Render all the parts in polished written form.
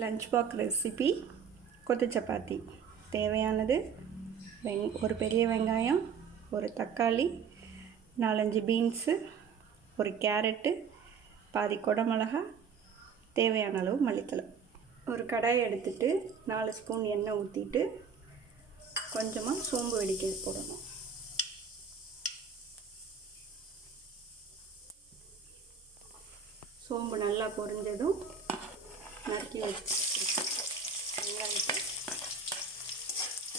Lunch box recipe கொத்து சப்பாத்தி. தேவையானது ஒரு பெரிய வெங்காயம், ஒரு தக்காளி, 4-5 பீன்ஸு, ஒரு கேரட்டு, பாதி குடமிளகா, தேவையான அளவு மல்லித்தழை. ஒரு கடாயை எடுத்துட்டு 4 ஸ்பூன் எண்ணெய் ஊற்றிட்டு கொஞ்சமாக சோம்பு வெடிக்க போடணும். சோம்பு நல்லா பொரிஞ்சதும் நறுக்கி வச்சு வெங்காயத்தை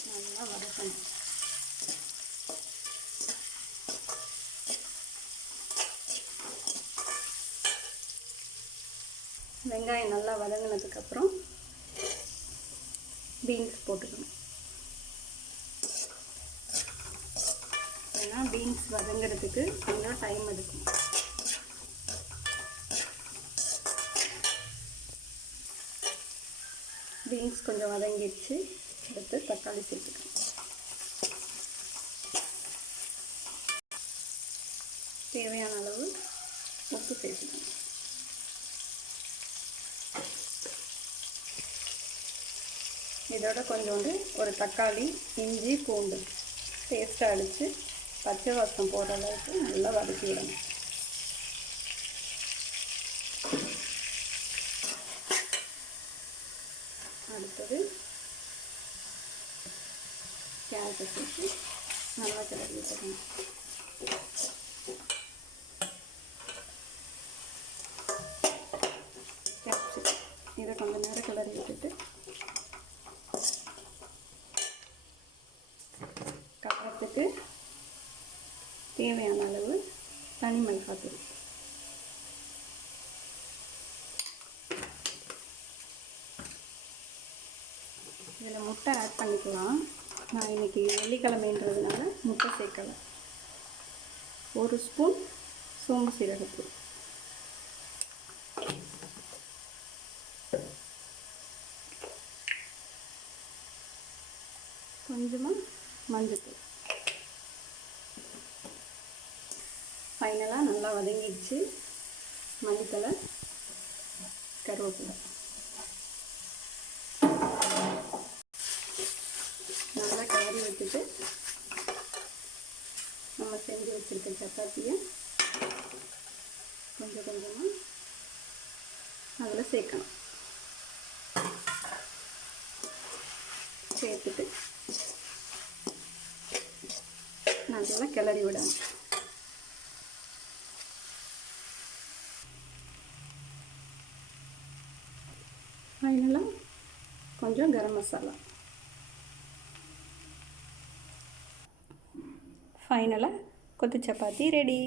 நல்லா வதக்கணும். வெங்காயம் நல்லா வதங்கினதுக்கப்புறம் பீன்ஸ் போட்டுக்கணும். ஏன்னா பீன்ஸ் வதங்கிறதுக்கு கொஞ்சம் டைம் எடுக்கும். பீன்ஸ் கொஞ்சம் வதங்கிடுச்சு. அடுத்து தக்காளி சேர்த்துக்கணும். தேவையான அளவு உப்பு சேர்த்துக்கணும். இதோட கொஞ்சோண்டு ஒரு தக்காளி, இஞ்சி, பூண்டு பேஸ்ட்டாக அடித்து பச்சை வாசம் போகிற அளவுக்கு நல்லா வதக்கி விடணும். அடுத்தது கேரட்டை சேர்த்து நல்லா கிளறி விட்டுக்கணும். கேப்சிகம் இதை கொஞ்சம் நேரம் கிளறி விட்டுட்டு காரத்துக்கு தேவையான அளவு தனி மிளகாத்தூள், இதில் முட்டை ஆட் பண்ணிக்கலாம். நான் இன்றைக்கி வெள்ளிக்கிழமைன்றதுனால முட்டை சேர்க்கலை. 1 ஸ்பூன் சோம்பு சீரகத்தூள், கொஞ்சமாக மஞ்சத்தூள். ஃபைனலாக நல்லா வதங்கிடுச்சு. மல்லித்தழை, கருவேப்பிலை நல்லா கிளறி வச்சுட்டு நம்ம செஞ்சு வச்சுருக்க சப்பாத்தியை கொஞ்சம் கொஞ்சமாக அதில் சேர்க்கணும். சேர்த்துட்டு நல்லா கிளறி விடணும். ஃபைனலாக கொஞ்சம் கரம் மசாலா. ஃபைனலாக கொத்து சப்பாத்தி ரெடி.